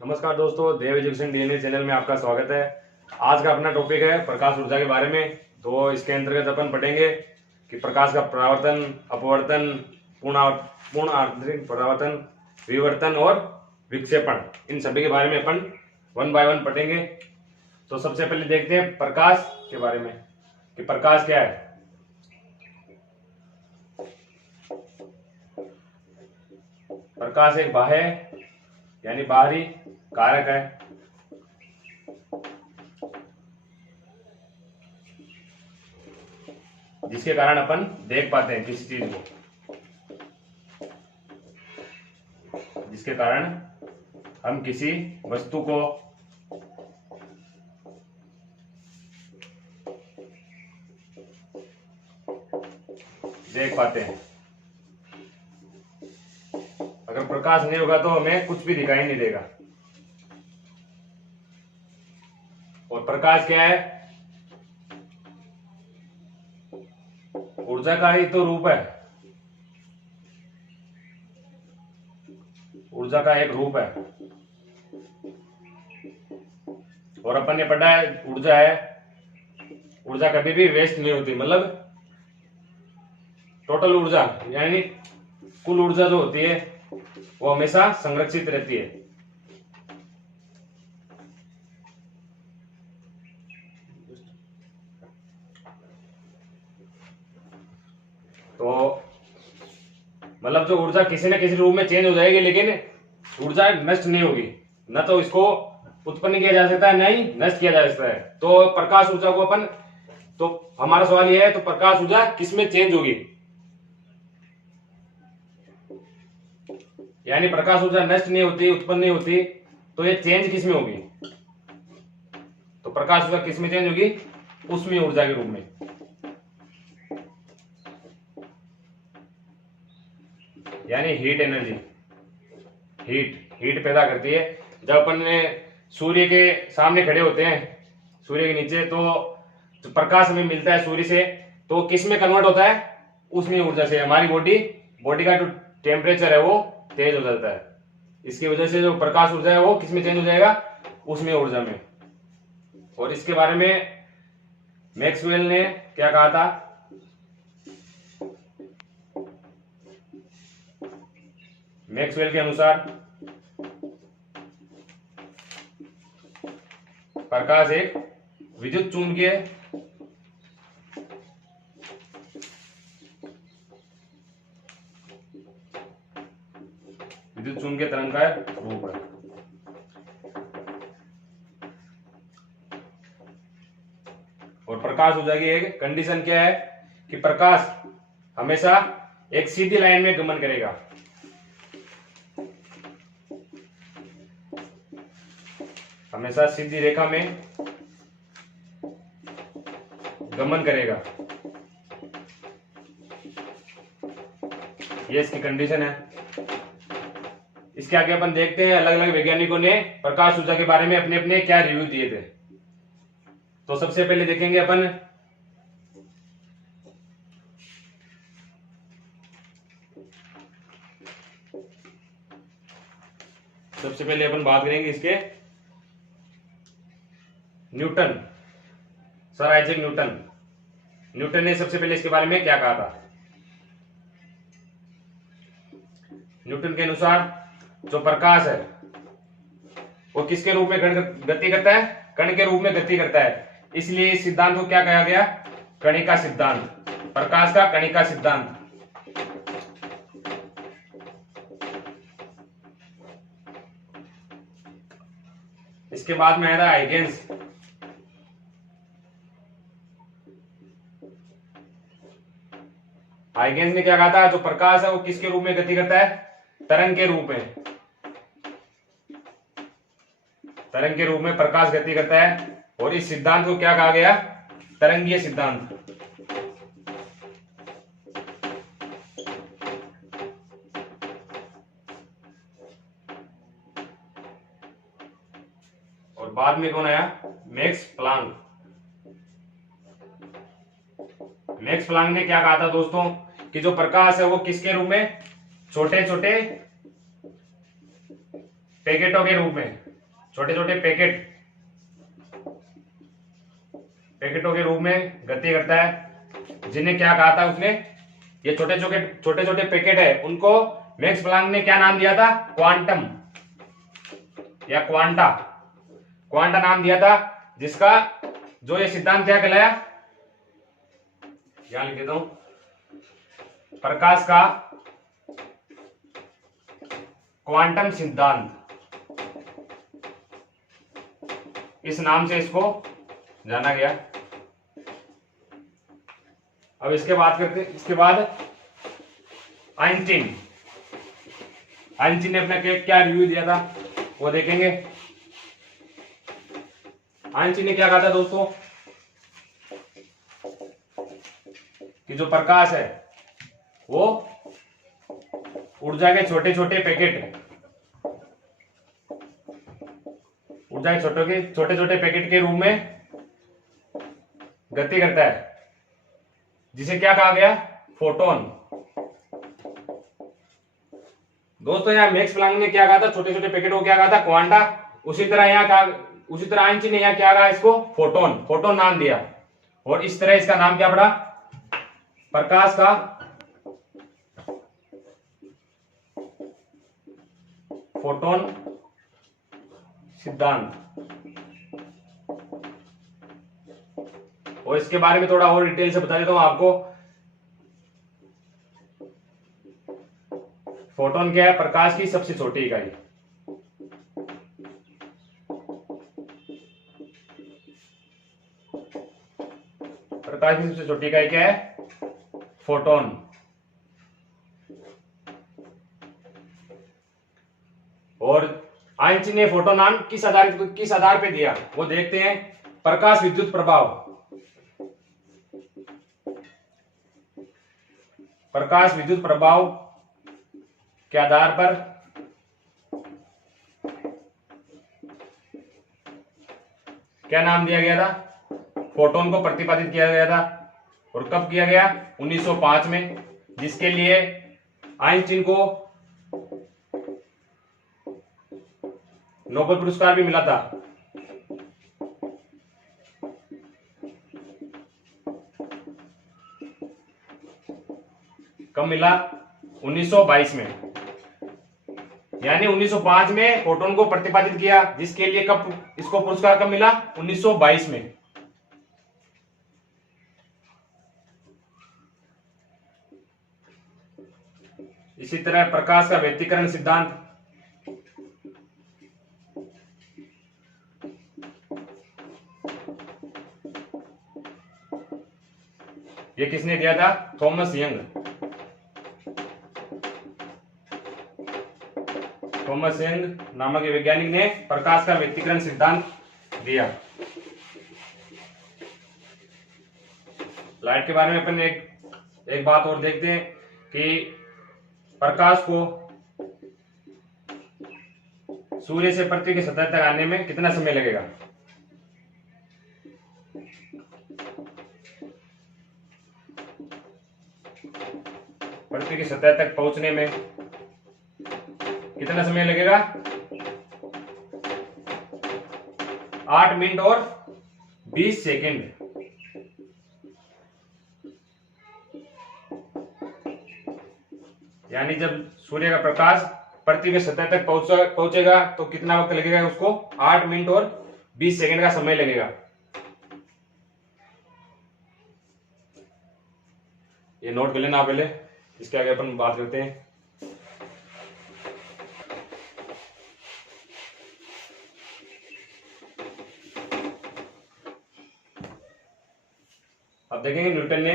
नमस्कार दोस्तों, देव education DNA channel में आपका स्वागत है। आज का अपना टॉपिक है प्रकाश ऊर्जा के बारे में। तो इसके अंतर्गत अपन पढ़ेंगे कि प्रकाश का परावर्तन, अपवर्तन, पूर्ण आंतरिक परावर्तन, विवर्तन और विक्षेपण, इन सभी के बारे में अपन वन बाय वन पढ़ेंगे। तो सबसे पहले देखते हैं प्रकाश के बारे में कि प्रकाश क्या है। प्रकाश एक बाह्य यानी बाहरी कारक है जिसके कारण अपन देख पाते हैं किसी चीज को, जिसके कारण हम किसी वस्तु को देख पाते हैं। अगर प्रकाश नहीं होगा तो हमें कुछ भी दिखाई नहीं देगा। और प्रकाश क्या है? ऊर्जा का ही तो रूप है, ऊर्जा का एक रूप है। और अपन ने पढ़ा है ऊर्जा है, ऊर्जा कभी भी वेस्ट नहीं होती। मतलब टोटल ऊर्जा यानी कुल ऊर्जा जो होती है वो हमेशा संरक्षित रहती है। तो मतलब जो ऊर्जा किसी न किसी रूप में चेंज हो जाएगी, लेकिन ऊर्जा नष्ट नहीं होगी। न तो इसको उत्पन्न किया जा सकता है, न ही नष्ट किया जा सकता है। तो प्रकाश ऊर्जा को अपन, तो हमारा सवाल यह है, तो प्रकाश ऊर्जा किस में चेंज होगी? यानी प्रकाश ऊर्जा नष्ट नहीं होती, उत्पन्न नहीं होती, तो ये चेंज किस में होगी? तो प्रकाश ऊर्जा किस में चेंज होगी? ऊष्मीय ऊर्जा के रूप में। यानी हीट एनर्जी, हीट पैदा करती है। जब अपन सूर्य के सामने खड़े होते हैं, सूर्य के नीचे, तो प्रकाश हमें मिलता है सूर्य से, तो किस में कन्वर्ट होता है? ऊष्मीय ऊर्जा से। हमारी बॉडी का जो टेम्परेचर है वो तेज हो जाता है। इसकी वजह से जो प्रकाश ऊर्जा है वो किस में चेंज हो जाएगा? ऊष्मीय ऊर्जा में। और इसके बारे में मैक्सवेल ने क्या कहा था? मैक्सवेल के अनुसार प्रकाश एक विद्युत चुंबकीय तरंग का रूप है। और प्रकाश ऊर्जा की एक कंडीशन क्या है कि प्रकाश हमेशा एक सीधी लाइन में गमन करेगा। हमेशा सीधी रेखा में गमन करेगा, ये इसकी कंडीशन है। इसके आगे अपन देखते हैं अलग अलग वैज्ञानिकों ने प्रकाश ऊर्जा के बारे में अपने अपने क्या रिव्यू दिए थे। तो सबसे पहले देखेंगे अपन बात करेंगे इसके न्यूटन, सर आइजैक न्यूटन ने सबसे पहले इसके बारे में क्या कहा था? न्यूटन के अनुसार जो प्रकाश है वो किसके रूप में गति करता है? कण के रूप में गति करता है। इसलिए इस सिद्धांत को क्या कहा गया? कणिका सिद्धांत, प्रकाश का कणिका सिद्धांत। इसके बाद में आया था हाइगेंस। हाइगेंस ने क्या कहा था? जो प्रकाश है वो किसके रूप में गति करता है? तरंग के रूप में। तरंग के रूप में प्रकाश गति करता है। और इस सिद्धांत को क्या कहा गया? तरंगीय सिद्धांत। और बाद में कौन आया? Max Planck. मैक्स प्लांक ने क्या कहा था दोस्तों कि जो प्रकाश है वो किसके रूप में? छोटे छोटे पैकेटों के रूप में, छोटे छोटे पैकेटों के रूप में गति करता है, जिन्हें क्या कहा था उसने, ये छोटे छोटे पैकेट है, उनको मैक्स प्लांक ने क्या नाम दिया था, क्वांटम या क्वांटा नाम दिया था, जिसका जो ये सिद्धांत क्या कहलाया, यहां लिख देता हूं, प्रकाश का क्वांटम सिद्धांत, इस नाम से इसको जाना गया। अब इसके बाद आइंस्टीन ने अपना क्या रिव्यू दिया था वो देखेंगे। आइंस्टीन ने क्या कहा था दोस्तों कि जो प्रकाश है वो ऊर्जा के छोटे छोटे पैकेट के रूप में गति करता है, जिसे क्या कहा गया, फोटोन। दोस्तों यहाँ मैक्स प्लांक ने क्या कहा था, छोटे छोटे पैकेट को क्या कहा था, क्वांटा। उसी तरह आइंस्टीन ने यहाँ क्या कहा, इसको फोटोन नाम दिया, और इस तरह इसका नाम क्या पड़ा, प्रकाश का फोटोन सिद्धांत। और इसके बारे में थोड़ा और डिटेल से बता देता हूं आपको। फोटोन क्या है, प्रकाश की सबसे छोटी इकाई। प्रकाश की सबसे छोटी इकाई क्या है, फोटोन। और आइंस्टीन ने फोटोन नाम किस आधार पे दिया वो देखते हैं। प्रकाश विद्युत प्रभाव के आधार पर क्या नाम दिया गया था, फोटोन को प्रतिपादित किया गया था। और कब किया गया, 1905 में, जिसके लिए आइंस्टीन को नोबेल पुरस्कार भी मिला था। कब मिला, 1922 में। यानी 1905 में फोटोन को प्रतिपादित किया, जिसके लिए कब इसको पुरस्कार कब मिला, 1922 में। इसी तरह प्रकाश का व्यतिकरण सिद्धांत, ये किसने दिया था, थॉमस यंग नामक वैज्ञानिक ने प्रकाश का व्यतिकरण सिद्धांत दिया। लाइट के बारे में अपन एक बात और देखते हैं कि प्रकाश को सूर्य से पृथ्वी की सतह तक आने में कितना समय लगेगा। पृथ्वी की सतह तक पहुंचने में कितना समय लगेगा, 8 मिनट और 20 सेकंड। यानी जब सूर्य का प्रकाश पृथ्वी की सतह तक पहुंचेगा तो कितना वक्त लगेगा उसको, 8 मिनट और 20 सेकंड का समय लगेगा। ये नोट कर लेना पहले, इसके आगे अपन बात करते हैं। अब देखेंगे न्यूटन ने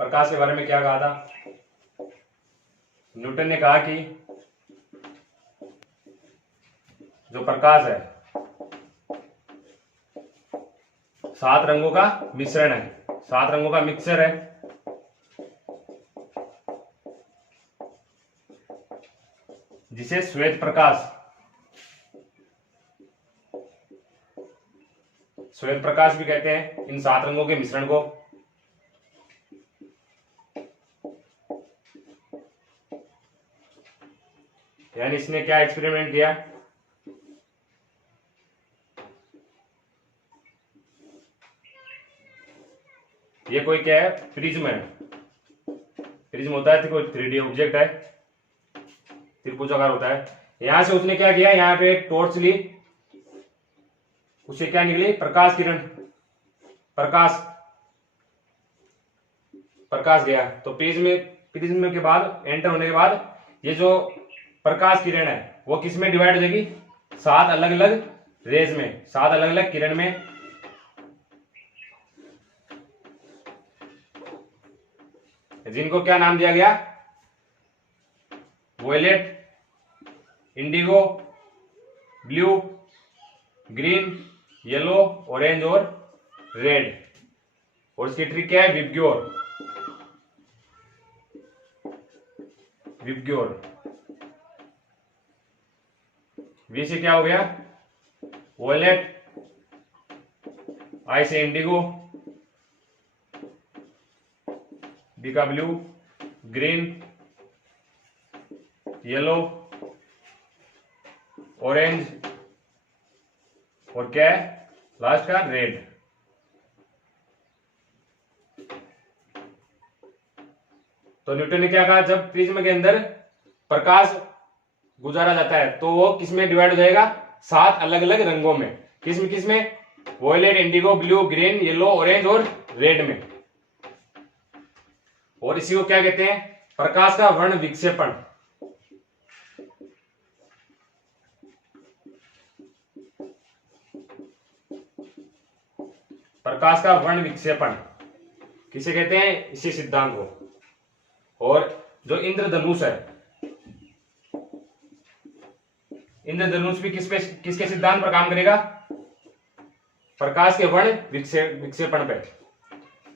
प्रकाश के बारे में क्या कहा था। न्यूटन ने कहा कि जो प्रकाश है 7 रंगों का मिश्रण है, 7 रंगों का मिक्सचर है, जिसे श्वेत प्रकाश भी कहते हैं, इन 7 रंगों के मिश्रण को। यानी इसने क्या एक्सपेरिमेंट किया, ये कोई क्या है, प्रिज्म है। प्रिज्म होता है तो कोई 3D ऑब्जेक्ट है, त्रिभुजाकार होता है। यहां से उसने क्या किया, यहाँ पे एक टॉर्च ली, उससे क्या निकली, प्रकाश किरण, प्रकाश प्रकाश गया। तो प्रिज्म प्रिज्म के बाद एंटर होने के बाद ये जो प्रकाश किरण है वो किस में डिवाइड हो जाएगी, 7 अलग अलग रेज में, 7 अलग अलग किरण में। जिनको क्या नाम दिया गया, violet, indigo, blue, green, yellow, orange और रेड। और इसकी ट्रिक क्या है, विबग्योर, विबग्योर। वी से क्या हो गया, वॉयलेट, आई से इंडिगो, बी का ब्लू, ग्रीन, येलो, ऑरेंज और क्या है लास्ट का, रेड। तो न्यूटन ने क्या कहा, जब प्रिज्म के अंदर प्रकाश गुजारा जाता है तो वो किसमें डिवाइड हो जाएगा, 7 अलग अलग रंगों में। किसमें किसमें, violet, indigo, blue, green, yellow, orange और रेड में। और इसी को क्या कहते हैं, प्रकाश का वर्ण विक्षेपण। प्रकाश का वर्ण विक्षेपण किसे कहते हैं, इसी सिद्धांत को। और जो इंद्रधनुष है, इंद्रधनुष भी किसके सिद्धांत पर काम करेगा, प्रकाश के वर्ण विक्षेपण पे।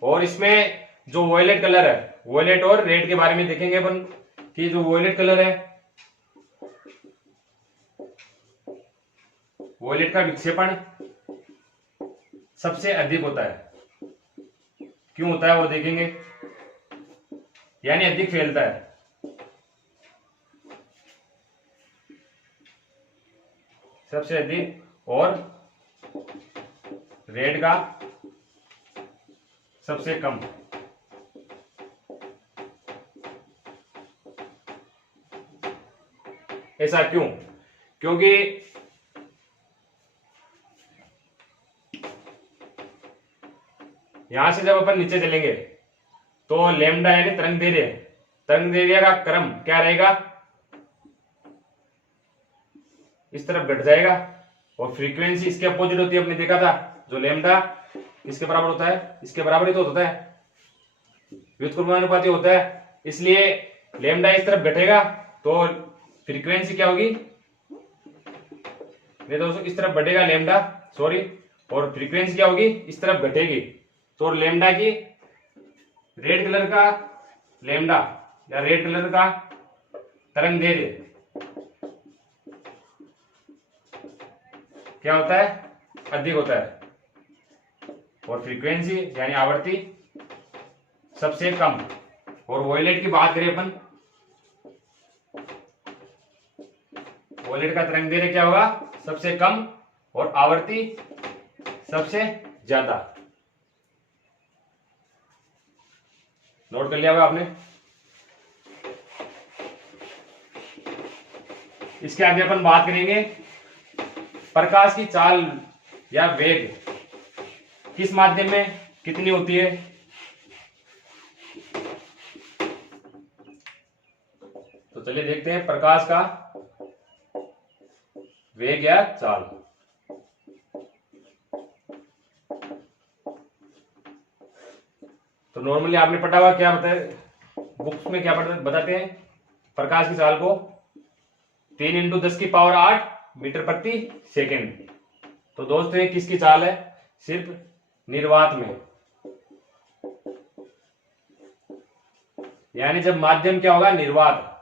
और इसमें जो वॉयलेट कलर है, वॉयलेट और रेड के बारे में देखेंगे अपन कि जो वॉयलेट कलर है, वॉयलेट का विक्षेपण सबसे अधिक होता है। क्यों होता है वो देखेंगे, यानी अधिक फैलता है। सबसे अधिक, और रेड का सबसे कम। ऐसा क्यों, क्योंकि यहां से जब अपन नीचे चलेंगे तो लैम्डा यानी तरंग दैर्ध्य, तरंग दैर्ध्य का क्रम क्या रहेगा, इस तरफ घट जाएगा। और फ्रीक्वेंसी इसके अपोजिट होती है, हमने देखा था, जो लैम्डा इसके बराबर होता है, इसके बराबर ही तो होता है, व्युत्क्रमानुपाती होता है। इसलिए लैम्डा इस तरफ घटेगा तो फ्रीक्वेंसी क्या होगी, नहीं दोस्तों इस तरफ बढ़ेगा लैम्डा, सॉरी, और फ्रीक्वेंसी क्या होगी, इस तरफ घटेगी। तो लैम्डा की, रेड कलर का लैम्डा या रेड कलर का तरंग दैर्ध्य क्या होता है, अधिक होता है। और फ्रीक्वेंसी यानी आवृत्ति सबसे कम। और वॉयलेट की बात करें अपन, वॉयलेट का तरंग दैर्ध्य क्या होगा, सबसे कम, और आवृत्ति सबसे ज्यादा। नोट कर लिया होगा आपने। इसके आगे अपन बात करेंगे प्रकाश की चाल या वेग किस माध्यम में कितनी होती है। तो चलिए देखते हैं प्रकाश का वेग या चाल। तो नॉर्मली आपने पढ़ा हुआ, क्या बताए बुक्स में, क्या बताते हैं प्रकाश की चाल को 3 × 10⁸ मीटर प्रति सेकेंड। तो दोस्तों ये किसकी चाल है, सिर्फ निर्वात में, यानी जब माध्यम क्या होगा, निर्वात,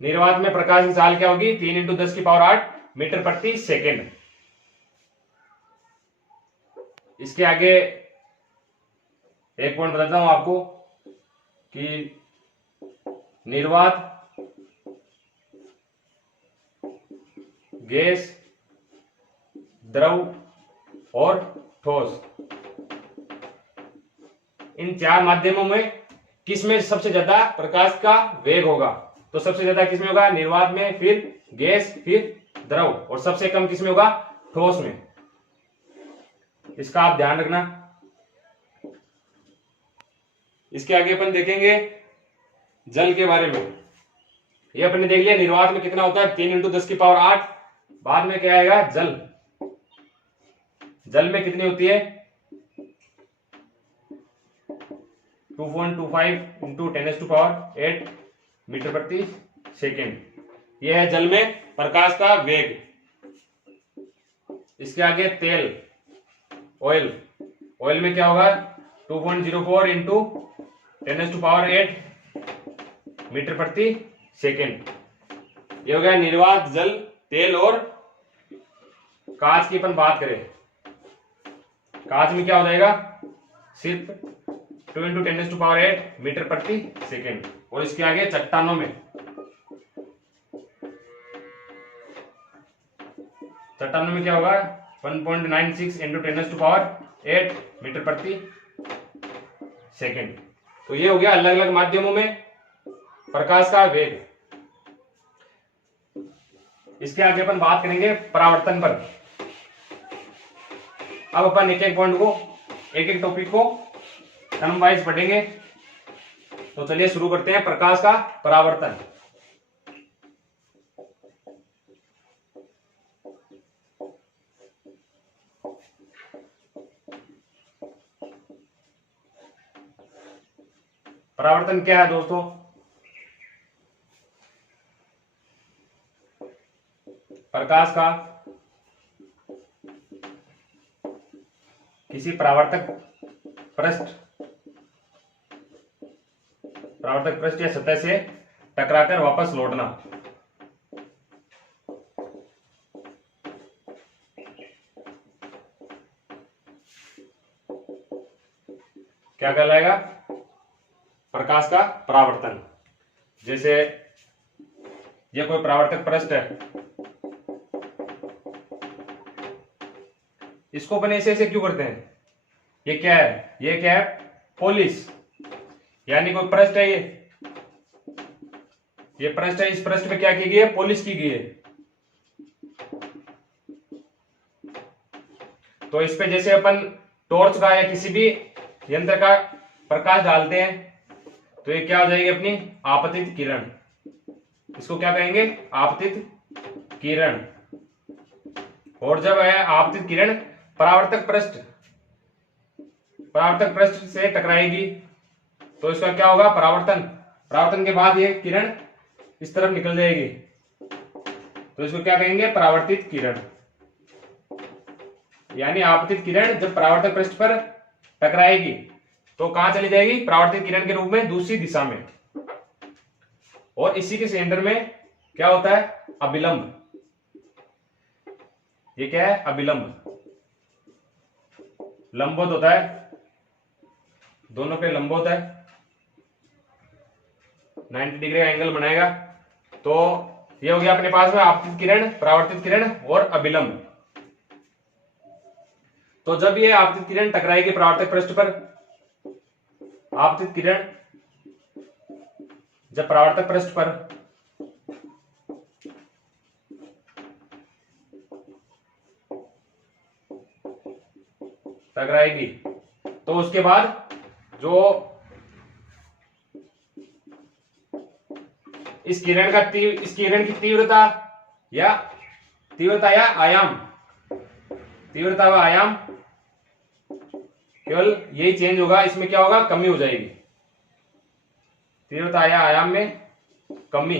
निर्वात में प्रकाश की चाल क्या होगी, 3 × 10⁸ मीटर प्रति सेकेंड। इसके आगे एक पॉइंट बताता हूं आपको कि निर्वात, गैस, द्रव और ठोस, इन चार माध्यमों में किस में सबसे ज्यादा प्रकाश का वेग होगा? तो सबसे ज्यादा किस में होगा? निर्वात में, फिर गैस, फिर द्रव, और सबसे कम किस में होगा? ठोस में। इसका आप ध्यान रखना। इसके आगे अपन देखेंगे जल के बारे में। ये अपन ने देख लिया निर्वात में कितना होता है, 3 × 10⁸ बाद में क्या आएगा? जल। जल में कितनी होती है? 2.25 × 10⁸ मीटर प्रति सेकेंड। यह है जल में प्रकाश का वेग। इसके आगे तेल, ऑयल। ऑयल में क्या होगा? 2.04 × 10⁸ मीटर प्रति सेकेंड। ये हो गया निर्वात, जल, तेल और कांच की अपन बात करें, कांच में क्या हो जाएगा? सिर्फ 2 × 10⁸ मीटर प्रति सेकेंड। और इसके आगे चट्टानों में, चट्टानों में क्या होगा? 1.96 × 10⁸ मीटर प्रति सेकेंड। तो ये हो गया अलग अलग माध्यमों में प्रकाश का वेग। इसके आगे अपन बात करेंगे परावर्तन पर। अब अपन एक एक पॉइंट को, एक एक टॉपिक को टर्म वाइज पढ़ेंगे। तो चलिए शुरू करते हैं। प्रकाश का परावर्तन। परावर्तन क्या है दोस्तों? प्रकाश का किसी परावर्तक पृष्ठ या सतह से टकराकर वापस लौटना। क्या कहलाएगा? प्रकाश का परावर्तन। जैसे ये कोई परावर्तक पृष्ठ है, इसको अपन ऐसे ऐसे क्यों करते हैं? ये क्या है? ये क्या है? पॉलिश। यानी कोई पृष्ठ है, ये पृष्ठ है, इस पृष्ठ पे क्या की गई है? पॉलिश की गई है। तो इस पे जैसे अपन टॉर्च का या किसी भी यंत्र का प्रकाश डालते हैं तो ये क्या हो जाएगी? अपनी आपतित किरण। इसको क्या कहेंगे? आपतित किरण। और जब है आपतित किरण परावर्तक पृष्ठ से टकराएगी तो इसका क्या होगा? परावर्तन। परावर्तन के बाद ये किरण इस तरफ निकल जाएगी तो इसको क्या कहेंगे? परावर्तित किरण। यानी आपतित किरण जब परावर्तक पृष्ठ पर टकराएगी तो कहां चली जाएगी? परावर्तित किरण के रूप में दूसरी दिशा में। और इसी के सेंटर में क्या होता है? अभिलंब। ये क्या है? अभिलंब। लंबवत होता है, दोनों पे लंबवत है, 90 डिग्री का एंगल बनाएगा। तो ये हो गया अपने पास में आपतित किरण, परावर्तित किरण और अभिलंब। तो जब ये आपतित किरण टकराएगी परावर्तक पृष्ठ पर, आपतित किरण जब परावर्तक पृष्ठ पर टकराएगी तो उसके बाद जो इस किरण की तीव्रता या आयाम, तीव्रता व आयाम केवल यही चेंज होगा। इसमें क्या होगा? कमी हो जाएगी। तीव्रता या आयाम में कमी।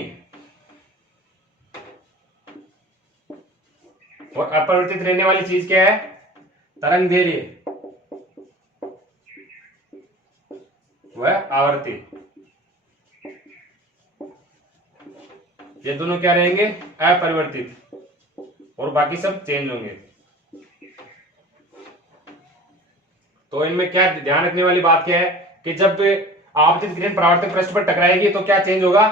और अपरिवर्तित रहने वाली चीज क्या है? तरंगदैर्घ्य वह आवृत्ति। ये दोनों क्या रहेंगे? अपरिवर्तित, और बाकी सब चेंज होंगे। तो इनमें क्या ध्यान रखने वाली बात क्या है कि जब आपतित किरण परावर्तक पृष्ठ पर टकराएगी तो क्या चेंज होगा?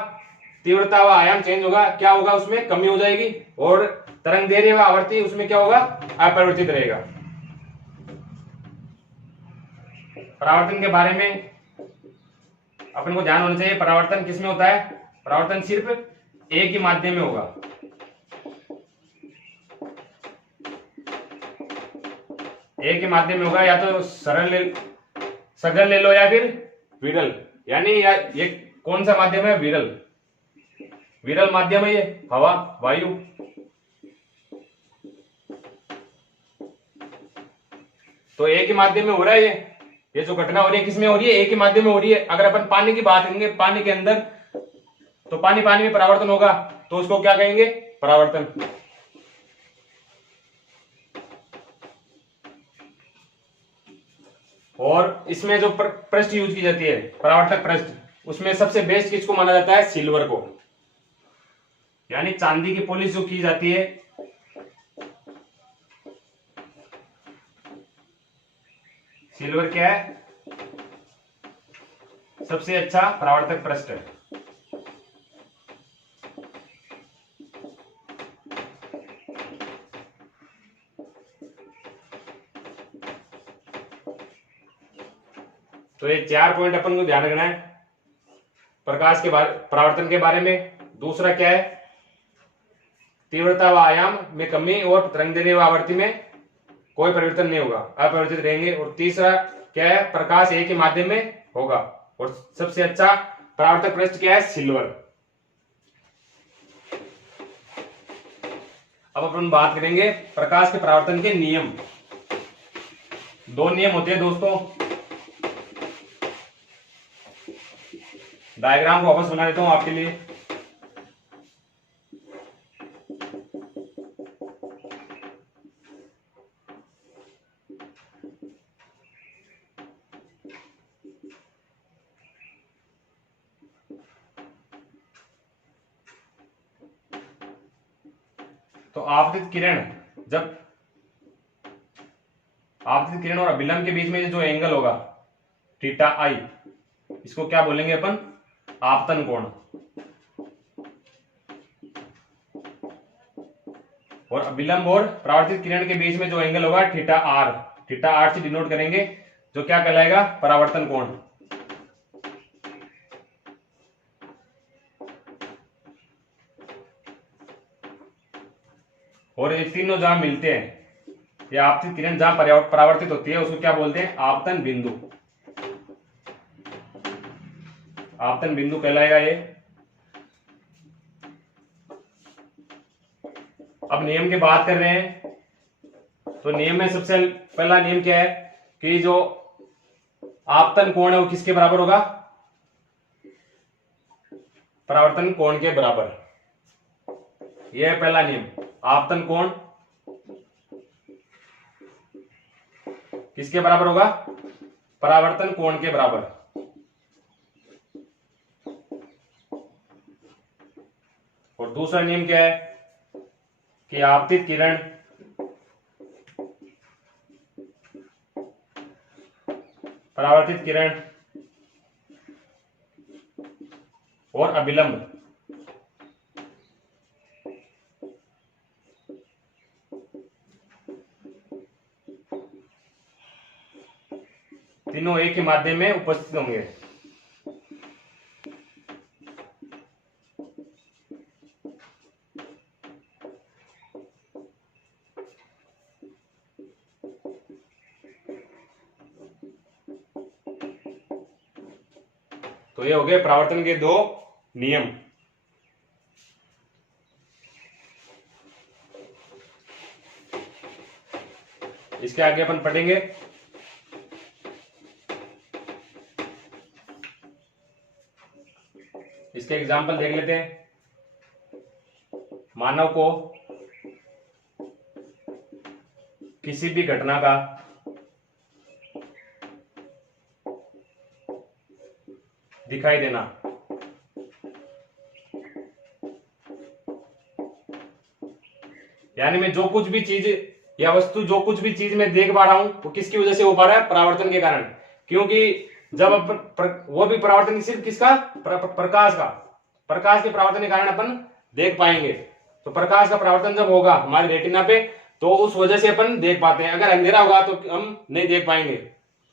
तीव्रता व आयाम चेंज होगा। क्या होगा? उसमें कमी हो जाएगी। और तरंगदैर्घ्य व आवृत्ति उसमें क्या होगा? अपरिवर्तित रहेगा। परावर्तन के बारे में अपन को ध्यान होना चाहिए परावर्तन किस में होता है, परावर्तन सिर्फ एक ही माध्यम में होगा। एक ही माध्यम में होगा, या तो सघन ले लो या फिर विरल। यानी ये कौन सा माध्यम है, विरल। विरल माध्यम है ये, हवा, वायु। तो एक ही माध्यम में हो रहा है ये जो घटना हो रही है किसमें हो रही है, एक ही माध्यम में हो रही है। अगर अपन पानी की बात करेंगे, पानी के अंदर, तो पानी में परावर्तन होगा, तो उसको क्या कहेंगे, परावर्तन। और इसमें जो पृष्ठ यूज की जाती है, परावर्तक पृष्ठ, उसमें सबसे बेस्ट किसको माना जाता है, सिल्वर को। यानी चांदी की पॉलिश जो की जाती है, सिल्वर क्या है, सबसे अच्छा परावर्तक पृष्ठ है। तो ये 4 पॉइंट अपन को ध्यान रखना है प्रकाश के बारे, परावर्तन के बारे में। दूसरा क्या है, तीव्रता व आयाम में कमी और तरंगदैर्घ्य व आवृत्ति में कोई परिवर्तन नहीं होगा, अपरिवर्तित रहेंगे। और तीसरा क्या है, प्रकाश एक ही माध्यम में होगा। और सबसे अच्छा परावर्तक पृष्ठ क्या है, सिल्वर। अब अपन बात करेंगे प्रकाश के परावर्तन के नियम। 2 नियम होते हैं दोस्तों। डायग्राम को वापस बना देता हूं आपके लिए। तो आपतित किरण और अभिलंब के बीच में जो एंगल होगा थीटा आई, इसको क्या बोलेंगे अपन, आपतन कोण। और अभिलंब और परावर्तित किरण के बीच में जो एंगल होगा थीटा आर से डिनोट करेंगे, जो क्या कहलाएगा, परावर्तन कोण। और ये तीनों जहां मिलते हैं, ये आपतित किरण जहां परावर्तित होती है, उसको क्या बोलते हैं, आपतन बिंदु। आपतन बिंदु कहलाएगा ये। अब नियम की बात कर रहे हैं, तो नियम में सबसे पहला नियम क्या है कि जो आपतन कोण है वो किसके बराबर होगा, परावर्तन कोण के बराबर। यह है पहला नियम, आपतन कोण किसके बराबर होगा, परावर्तन कोण के बराबर। और दूसरा नियम क्या है कि आपतित किरण परावर्तित किरण और अभिलंब तीनों एक ही माध्यम में उपस्थित होंगे। तो ये हो गए परावर्तन के 2 नियम। इसके आगे अपन पढ़ेंगे इसके एग्जाम्पल देख लेते हैं। मानव को किसी भी घटना का दिखाई देना, यानी मैं जो कुछ भी चीज या वस्तु, जो कुछ भी चीज मैं देख पा रहा हूं, वो किसकी वजह से हो पा रहा है, परावर्तन के कारण। क्योंकि जब वो भी परावर्तन सिर्फ किसका, प्रकाश के परावर्तन के कारण अपन देख पाएंगे। तो प्रकाश का परावर्तन जब होगा हमारे रेटिना पे, तो उस वजह से अपन देख पाते हैं। अगर अंधेरा होगा तो हम नहीं देख पाएंगे।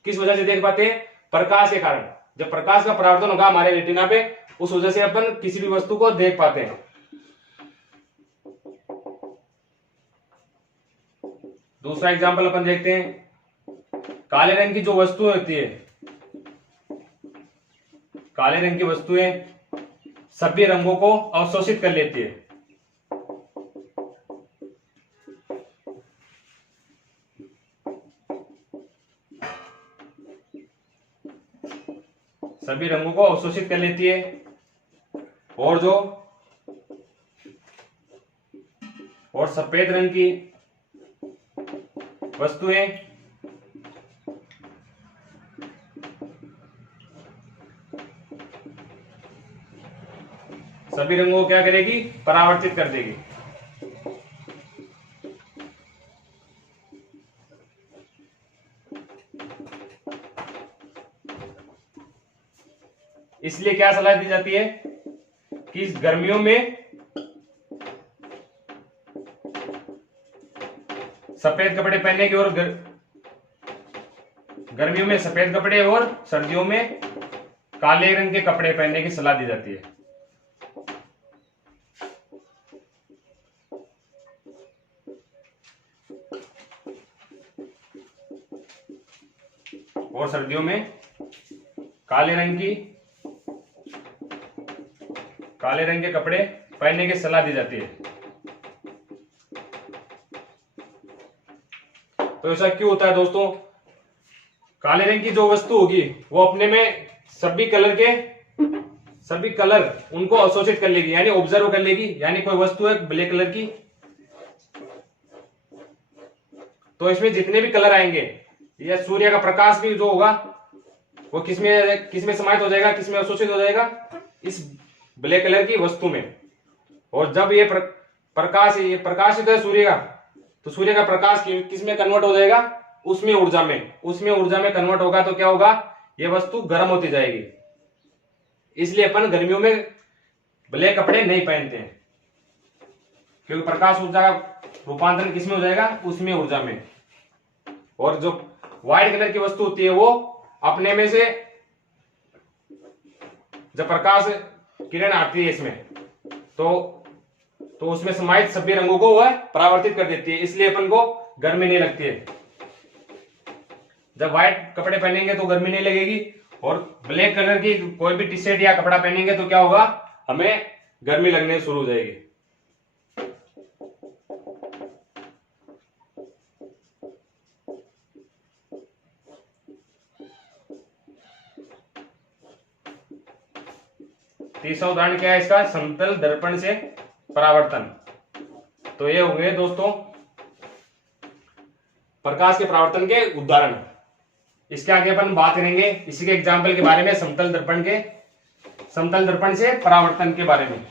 किस वजह से देख पाते हैं, प्रकाश के कारण। जब प्रकाश का परावर्तन होगा हमारे रेटिना पे, उस वजह से अपन किसी भी वस्तु को देख पाते हैं। दूसरा एग्जांपल अपन देखते हैं, काले रंग की जो वस्तु होती है, काले रंग की वस्तुएं सभी रंगों को अवशोषित कर लेती है। सभी रंगों को अवशोषित कर लेती है। और सफेद रंग की वस्तुएं सभी रंगों को क्या करेगी? परावर्तित कर देगी। इसलिए क्या सलाह दी जाती है कि इस गर्मियों में सफेद कपड़े पहनने की, और गर्मियों में सफेद कपड़े और सर्दियों में काले रंग के कपड़े पहनने की सलाह दी जाती है। और सर्दियों में काले रंग के कपड़े पहनने की सलाह दी जाती है। तो ऐसा क्यों होता है दोस्तों? काले रंग की जो वस्तु होगी वो अपने में सभी कलर उनको अवशोषित कर लेगी, यानी ऑब्जर्व कर लेगी। यानी कोई वस्तु है ब्लैक कलर की, तो इसमें जितने भी कलर आएंगे, या सूर्य का प्रकाश भी जो होगा वो किसमें समाहित हो जाएगा, किसमें अवशोषित हो जाएगा? इस ब्लैक कलर की वस्तु में। और जब ये प्रकाशित है सूर्य का, तो सूर्य का प्रकाश किसमें कन्वर्ट हो जाएगा? उसमें ऊर्जा में कन्वर्ट होगा। तो क्या होगा? ये वस्तु गर्म होती जाएगी। इसलिए अपन गर्मियों में ब्लैक कपड़े नहीं पहनते हैं, क्योंकि प्रकाश ऊर्जा का रूपांतरण किसमें हो जाएगा? उसमें ऊर्जा में। और जो व्हाइट कलर की वस्तु होती है वो अपने में से जब प्रकाश किरण आती है इसमें, तो उसमें समाहित सभी रंगों को वह परावर्तित कर देती है। इसलिए अपन को गर्मी नहीं लगती है। जब व्हाइट कपड़े पहनेंगे तो गर्मी नहीं लगेगी, और ब्लैक कलर की कोई भी टी शर्ट या कपड़ा पहनेंगे तो क्या होगा? हमें गर्मी लगने शुरू हो जाएगी। तीसरा उदाहरण क्या है इसका? समतल दर्पण से परावर्तन। तो ये होंगे दोस्तों प्रकाश के परावर्तन के उदाहरण। इसके आगे अपन बात करेंगे इसी के एग्जाम्पल के बारे में, समतल दर्पण से परावर्तन के बारे में।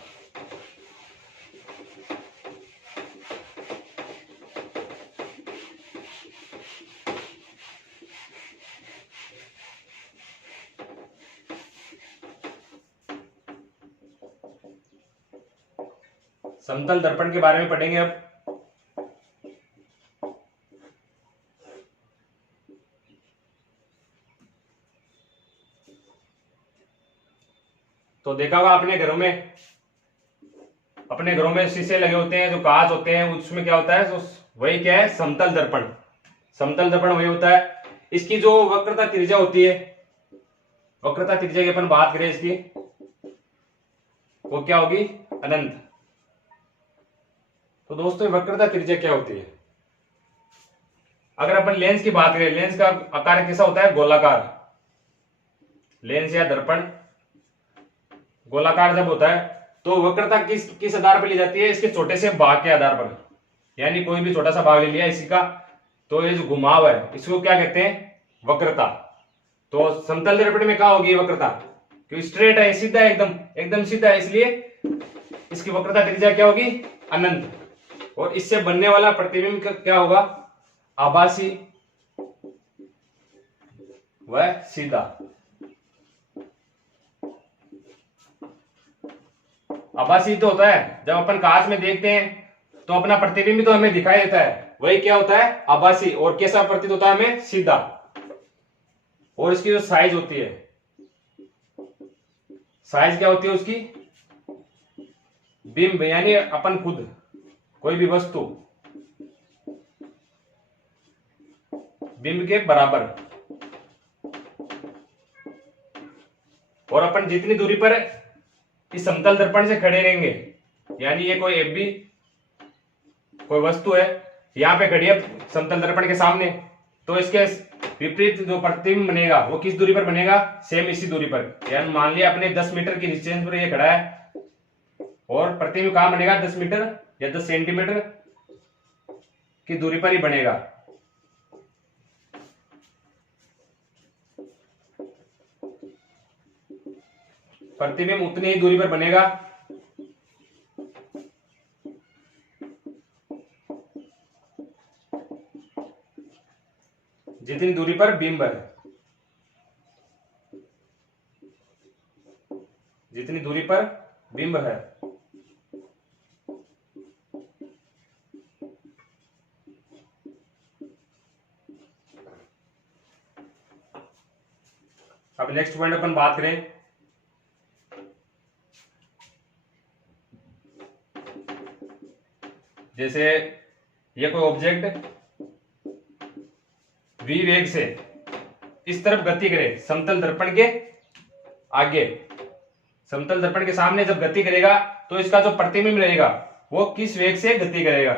समतल दर्पण के बारे में पढ़ेंगे अब। तो देखा होगा अपने घरों में शीशे लगे होते हैं, जो कांच होते हैं, उसमें क्या होता है? वही क्या है? समतल दर्पण वही होता है। इसकी जो वक्रता त्रिज्या होती है, वक्रता त्रिज्या की अपन बात करें इसकी, वो क्या होगी? अनंत। तो दोस्तों वक्रता त्रिज्या क्या होती है? अगर अपन लेंस की बात करें, लेंस का आकार कैसा होता है? गोलाकार। लेंस या दर्पण गोलाकार जब होता है तो वक्रता किस आधार पर ली जाती है? इसके छोटे से भाग के आधार पर। यानी कोई भी छोटा सा भाग ले लिया इसी का, तो ये जो घुमाव है इसको क्या कहते हैं? वक्रता। तो समतल दर्पण में क्या होगी वक्रता? क्योंकि स्ट्रेट है, सीधा है, एकदम सीधा है, इसलिए इसकी वक्रता त्रिज्या क्या होगी? अनंत। और इससे बनने वाला प्रतिबिंब क्या होगा? आभासी व सीधा। आभासी तो होता है जब अपन कांच में देखते हैं तो अपना प्रतिबिंब तो हमें दिखाई देता है, वही क्या होता है? आभासी। और कैसा प्रतीत होता है हमें? सीधा। और इसकी जो साइज होती है साइज क्या होती है उसकी, बिंब यानी अपन खुद कोई भी वस्तु बिंब के बराबर, और अपन जितनी दूरी पर इस समतल दर्पण से खड़े रहेंगे, यानी ये कोई एफ बी कोई वस्तु है यहां पे खड़ी है समतल दर्पण के सामने, तो इसके विपरीत जो प्रतिबिंब बनेगा वो किस दूरी पर बनेगा, सेम इसी दूरी पर। यानी मान लिया अपने 10 मीटर की डिस्टेंस पर ये खड़ा है और प्रतिबिंब कहां बनेगा, 10 मीटर या 10 सेंटीमीटर की दूरी पर ही बनेगा। प्रतिबिंब उतनी ही दूरी पर बनेगा जितनी दूरी पर बिंब है, जितनी दूरी पर बिंब है। अब नेक्स्ट पॉइंट अपन बात करें, जैसे ये कोई ऑब्जेक्ट v वेग से इस तरफ गति करे समतल दर्पण के आगे, समतल दर्पण के सामने जब गति करेगा तो इसका जो प्रतिबिंब रहेगा वो किस वेग से गति करेगा,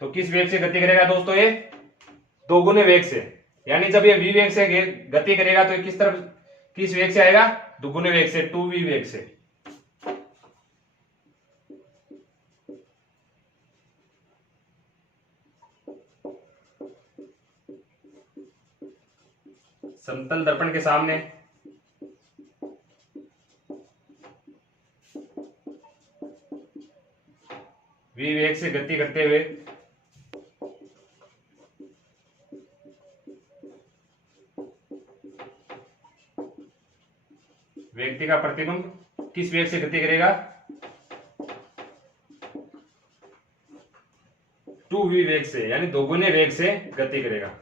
तो किस वेग से गति करेगा दोस्तों, ये दोगुने वेग से। यानी जब ये v वेग से गति करेगा तो ये किस तरफ किस वेग से आएगा, दुगुने वेग से, 2v वेग से। समतल दर्पण के सामने v वेग से गति करते हुए व्यक्ति का प्रतिबिंब किस वेग से गति करेगा, 2v वेग से, यानी दोगुने वेग से गति करेगा।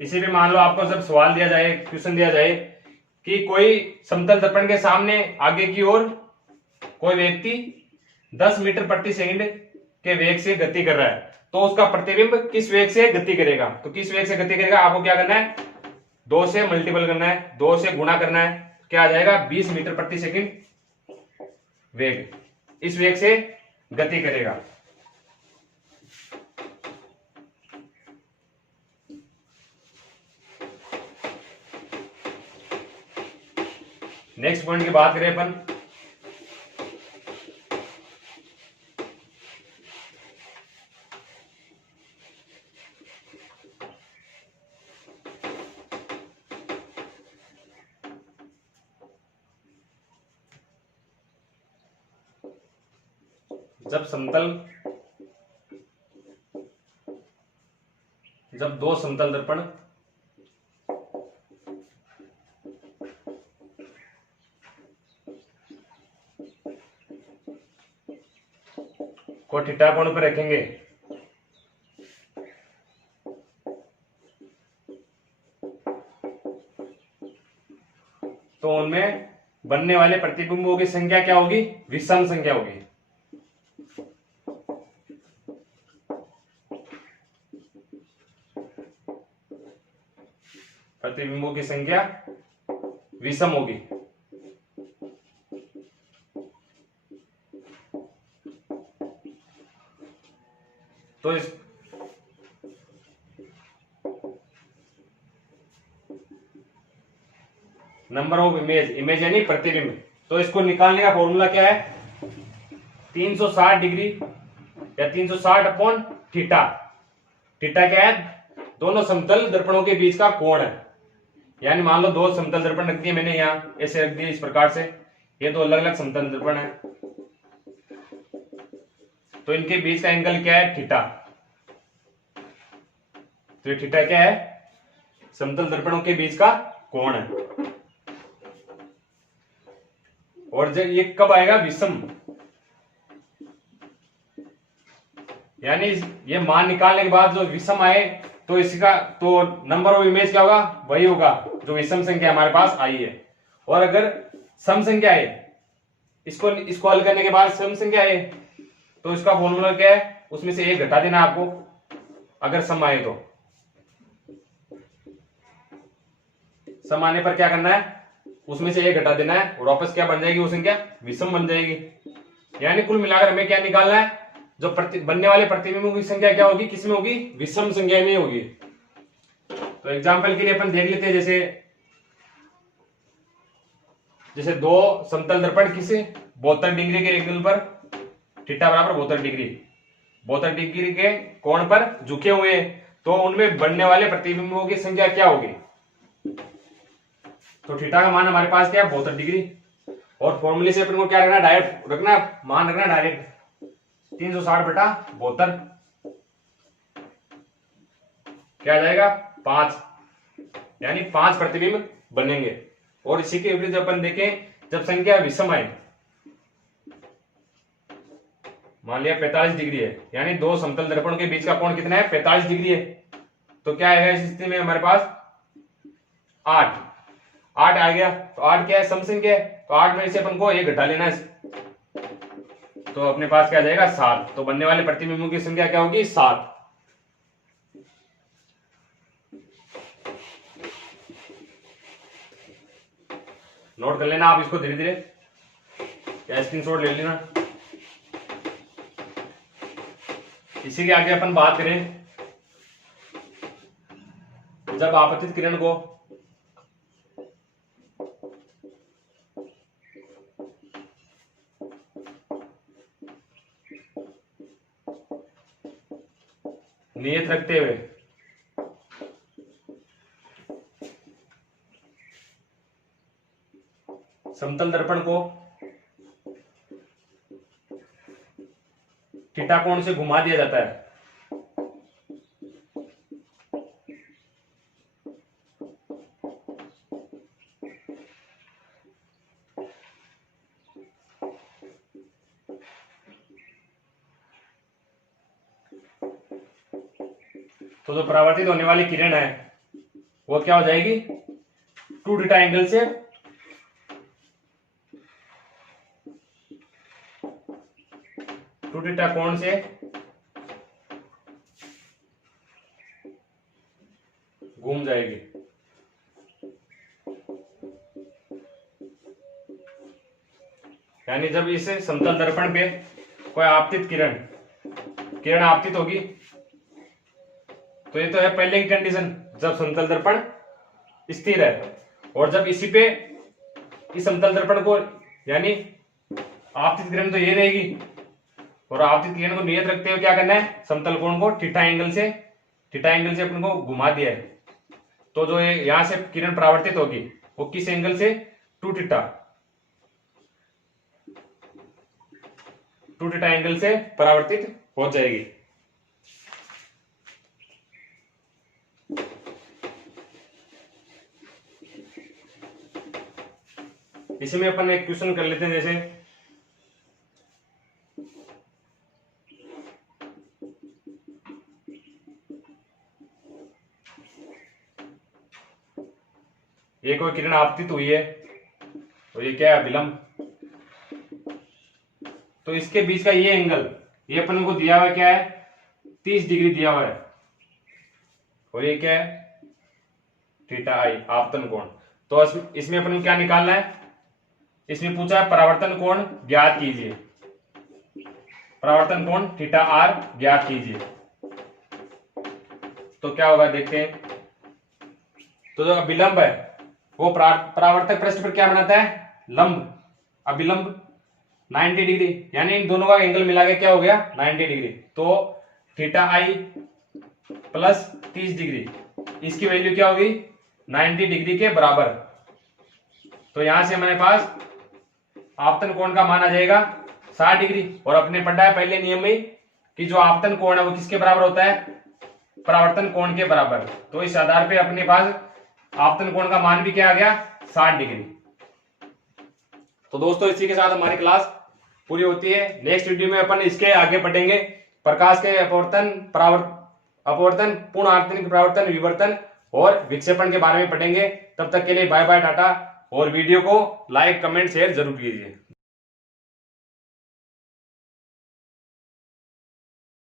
इसी पे मान लो आपको जब सवाल दिया जाए, क्वेश्चन दिया जाए कि कोई समतल दर्पण के सामने आगे की ओर कोई व्यक्ति 10 मीटर प्रति सेकंड के वेग से गति कर रहा है, तो उसका प्रतिबिंब किस वेग से गति करेगा, तो किस वेग से गति करेगा, आपको क्या करना है, 2 से मल्टीपल करना है, 2 से गुणा करना है, क्या आ जाएगा, 20 मीटर प्रति सेकंड वेग, इस वेग से गति करेगा। नेक्स्ट पॉइंट की बात करें अपन, जब दो समतल दर्पण को थीटा कोण पर रखेंगे तो उनमें बनने वाले प्रतिबिंबों की संख्या क्या होगी, विषम संख्या होगी। प्रतिबिंबों की संख्या विषम होगी। तो इस नंबर ऑफ इमेज यानी प्रतिबिंब, तो इसको निकालने का फॉर्मूला क्या है, 360 डिग्री या 360 अपॉन थीटा। थीटा क्या है, दोनों समतल दर्पणों के बीच का कोण है। यानी मान लो दो समतल दर्पण रख दिए मैंने, यहां ऐसे रख दिए इस प्रकार से, ये दो अलग अलग समतल दर्पण है, तो इनके बीच का एंगल क्या है, थीटा। तो ये थीटा क्या है, समतल दर्पणों के बीच का कोण है। और जब ये कब आएगा, विषम, यानी ये मान निकालने के बाद जो विषम आए तो इसका तो नंबर ऑफ इमेज क्या होगा, वही होगा जो विषम संख्या हमारे पास आई है। और अगर सम संख्या है, इसको हल करने के बाद सम संख्या है, तो इसका फॉर्मूला क्या है, उसमें से एक घटा देना आपको अगर सम आए तो। सम आने पर क्या करना है, उसमें से एक घटा देना है और वापस क्या बन जाएगी वो संख्या, विषम बन जाएगी। यानी कुल मिलाकर हमें क्या निकालना है, जो बनने वाले प्रतिबिंबों की संख्या क्या होगी, किसमें होगी, विषम संख्या में होगी। तो एग्जांपल के लिए अपन देख लेते हैं, जैसे दो समतल दर्पण किसे 72 डिग्री के एंगल पर थीटा बराबर 72 डिग्री के कोण पर झुके हुए हैं, तो उनमें बनने वाले प्रतिबिंबों की संख्या क्या होगी। तो थीटा का मान हमारे पास क्या है, 72 डिग्री। और फॉर्मूले से अपन को क्या रखना, डायरेक्ट रखना, मान रखना डायरेक्ट 360/72 क्या आ जाएगा 5, यानी 5 प्रतिबिंब बनेंगे। और इसी के विपरीत अपन देखें, जब संख्या विषम आए, मान लिया 45 डिग्री है, यानी दो समतल दर्पणों के बीच का कोण कितना है, 45 डिग्री है, तो क्या आएगा इस स्थिति में हमारे पास 8 आ गया। तो 8 क्या है, सम संख्या है, तो 8 में से अपन को एक घटा लेना है, तो अपने पास क्या आ जाएगा 7। तो बनने वाले प्रतिबिंबों की संख्या क्या होगी, 7। नोट कर लेना आप इसको धीरे धीरे, या स्क्रीनशॉट ले लेना। इसी के आगे अपन बात करें, जब आपतित किरण को नियत रखते हुए समतल दर्पण को थीटा कोण से घुमा दिया जाता है, तो जो परावर्तित होने वाली किरण है वो क्या हो जाएगी, 2 थीटा एंगल से थीटा कोण से घूम जाएगी। यानी जब इस समतल दर्पण पे कोई आपतित किरण आपतित होगी, तो ये तो है पहले की कंडीशन, जब समतल दर्पण स्थिर है, और जब इसी पे इस समतल दर्पण को, यानी आपतित किरण तो ये रहेगी, और आपतित किरण को नियत रखते हुए क्या करना है, समतल कोण को थीटा एंगल से अपन को घुमा दिया है, तो जो यहां से किरण परावर्तित होगी वो किस एंगल से, 2 थीटा एंगल से परावर्तित हो जाएगी। इसी में अपन एक क्वेश्चन कर लेते हैं, जैसे ये कोई किरण आपतित हुई है और ये क्या है, विलंब, तो इसके बीच का ये एंगल, ये अपन को दिया हुआ क्या है, 30 डिग्री दिया हुआ है, और ये क्या है, थीटा आई आपतन कोण। तो इसमें अपन को क्या निकालना है, इसमें पूछा है परावर्तन कोण ज्ञात कीजिए, परावर्तन कोण थीटा आर ज्ञात कीजिए। तो क्या होगा देखते हैं, तो जो विलंब है वो परावर्तक पृष्ठ पर क्या बनाता है, लंब, अभिलंब 90 डिग्री, यानी इन दोनों का एंगल मिला के क्या हो गया 90 डिग्री। तो थीटा आई प्लस 30 डिग्री, इसकी वैल्यू क्या होगी 90 डिग्री के बराबर। तो यहां से हमारे पास आपतन कोण का मान आ जाएगा 60 डिग्री, और अपने पढ़ा है पहले नियम में कि जो आपतन कोण है वो किसके बराबर होता है, परावर्तन कोण के बराबर। तो इस आधार पे अपने पास आपतन कोण का मान भी क्या आ गया 60 डिग्री। तो दोस्तों इसी के साथ हमारी क्लास पूरी होती है। नेक्स्ट वीडियो में अपन इसके आगे पढ़ेंगे प्रकाश के अपवर्तन, पूर्ण आवर्तन, परावर्तन, विवर्तन और विक्षेपण के बारे में पढ़ेंगे। तब तक के लिए बाय बाय, टाटा। और वीडियो को लाइक, कमेंट, शेयर जरूर कीजिए।